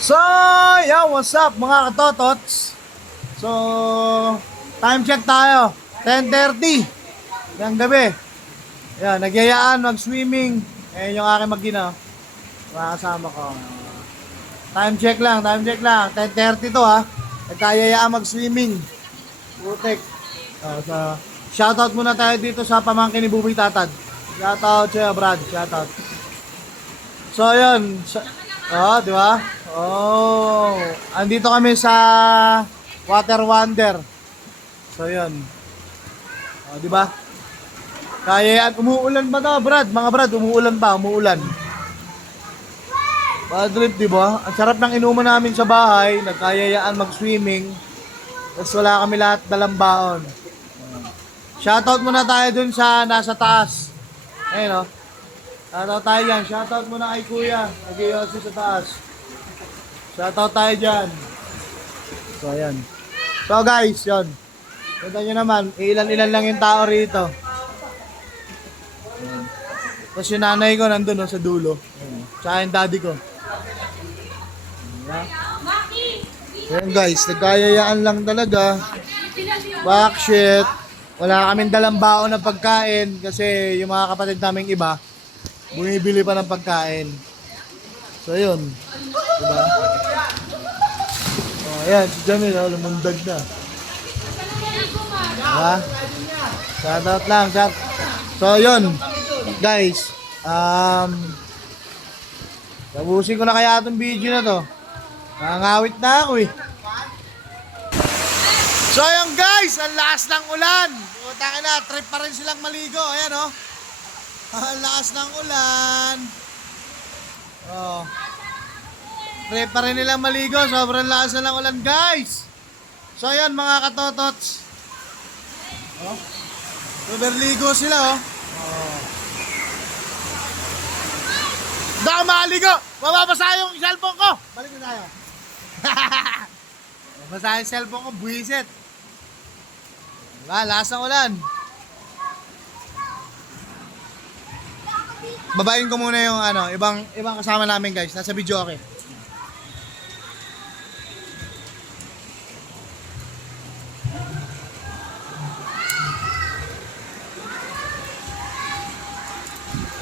So, yeah, what's up mga katotots? So, time check tayo. 10:30 ng gabi. Yan, nagyayaan, mag-swimming. Yung aking mag-ina. Mga kasama ko. Time check lang. 10:30 to ha. Nagkayayaan mag-swimming. Putek. So, shoutout muna tayo dito sa pamangkin ni Buboy Tatad. Shoutout siya, Brad. Shoutout. So, yun. Di ba? Andito kami sa Water Wonder. So, yun. Di ba? Kaya yan. Umuulan ba to, Brad? Mga Brad, umuulan ba? Umuulan. Bad trip, di ba? Ang sarap ng inuman namin sa bahay. Nagkayayaan mag-swimming. Tapos wala kami lahat dalang baon. Shoutout muna tayo dun sa nasa taas. Ayun, shoutout tayo dyan. Shoutout muna kay Kuya. Nag-iossi sa taas. Shoutout tayo dyan. So, ayan. So, guys, yun. Kita nyo naman, ilan-ilan lang yung tao rito. Ayan. Tapos yung nanay ko nandun sa dulo. Ayan. Tsaka yung daddy ko. Ayan. Ayan guys, nagkayayaan lang talaga. Back shit. Wala kaming dalang baon ng pagkain kasi yung mga kapatid naming iba bumibili pa ng pagkain. So yun. Diba? Ayan, si Jamil lumundag na. Diba? Shoutout lang. So yun. Guys. Tapusin ko na kaya itong video na to. Nangangawit na ako eh. So yun guys, ang lakas ng ulan. Putangin na, trip pa rin silang maligo. Ayan ang lakas ng ulan. Trip pa rin nilang maligo. Sobrang lakas na ng ulan guys. So yun mga katotots. Superligo sila Daka maligo. Mababasa yung cellphone ko. Balik na tayo. Mababasa yung cellphone ko. Buwisit. Diba? Lakas ng ulan. Babayin ko muna yung ibang kasama namin guys. Nasa video okay.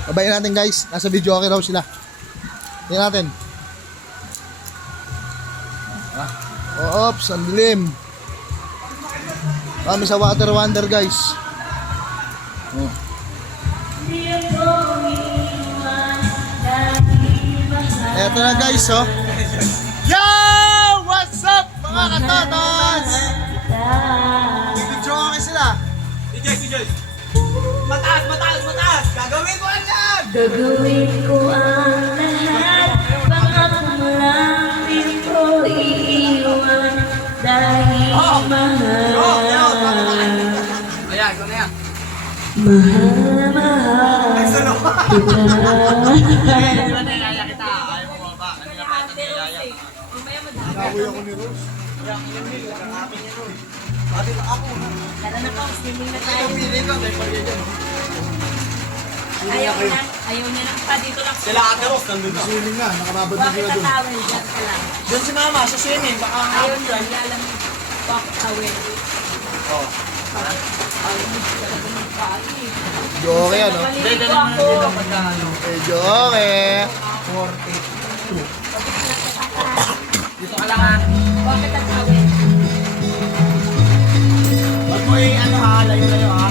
Babayin natin guys. Nasa video okay raw sila. Tingnan natin. Oops, ang dilim. Kami sa Water Wonder guys. Eto na guys Yo! What's up mga katotos? Video okay sila. DJ Mataas Gagawin ko ang lahat. Gagawin ko ang lahat. Pangako mo lang di ko iiwan. Dahil mahal. Ayan, ito na yan. Mahal kita. Di ba nilaya kita? Ayaw mo ba? Kanina pa ito nilaya. Nakuya ko ni Rose. Tara na po, swimming na tayo. Pili ko, dahil pag yan. Ayaw niya na pa dito lang. Sila Ate Rose, nandun na. Swimming na, nakababad na Bakit sila dun. tatawin dyan ka lang? Doon si Mama, sa swimming, baka Ayaw niya, alam mo. Bakit tawin? Video okay Dito naman dito pagka Video okay. Dito ka lang ha. Bakit tatawin? Huwag mo layo-layo ha.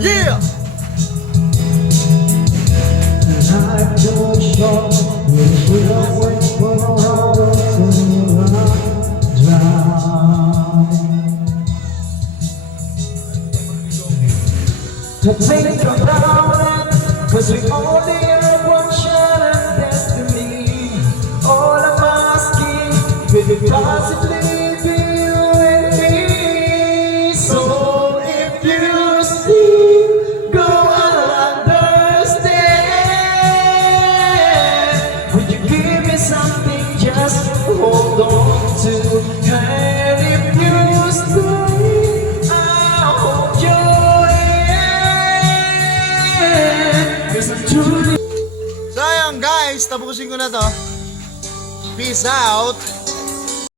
Yeah! To take a round, cause we only have one shot at destiny. All I'm asking, baby, possibly be you and me. So if you still go, I'll understand. Would you give me something just to hold on to? And if you stay, I'll hold your hand. truly So ayun guys, tapusin ko na to. Peace out.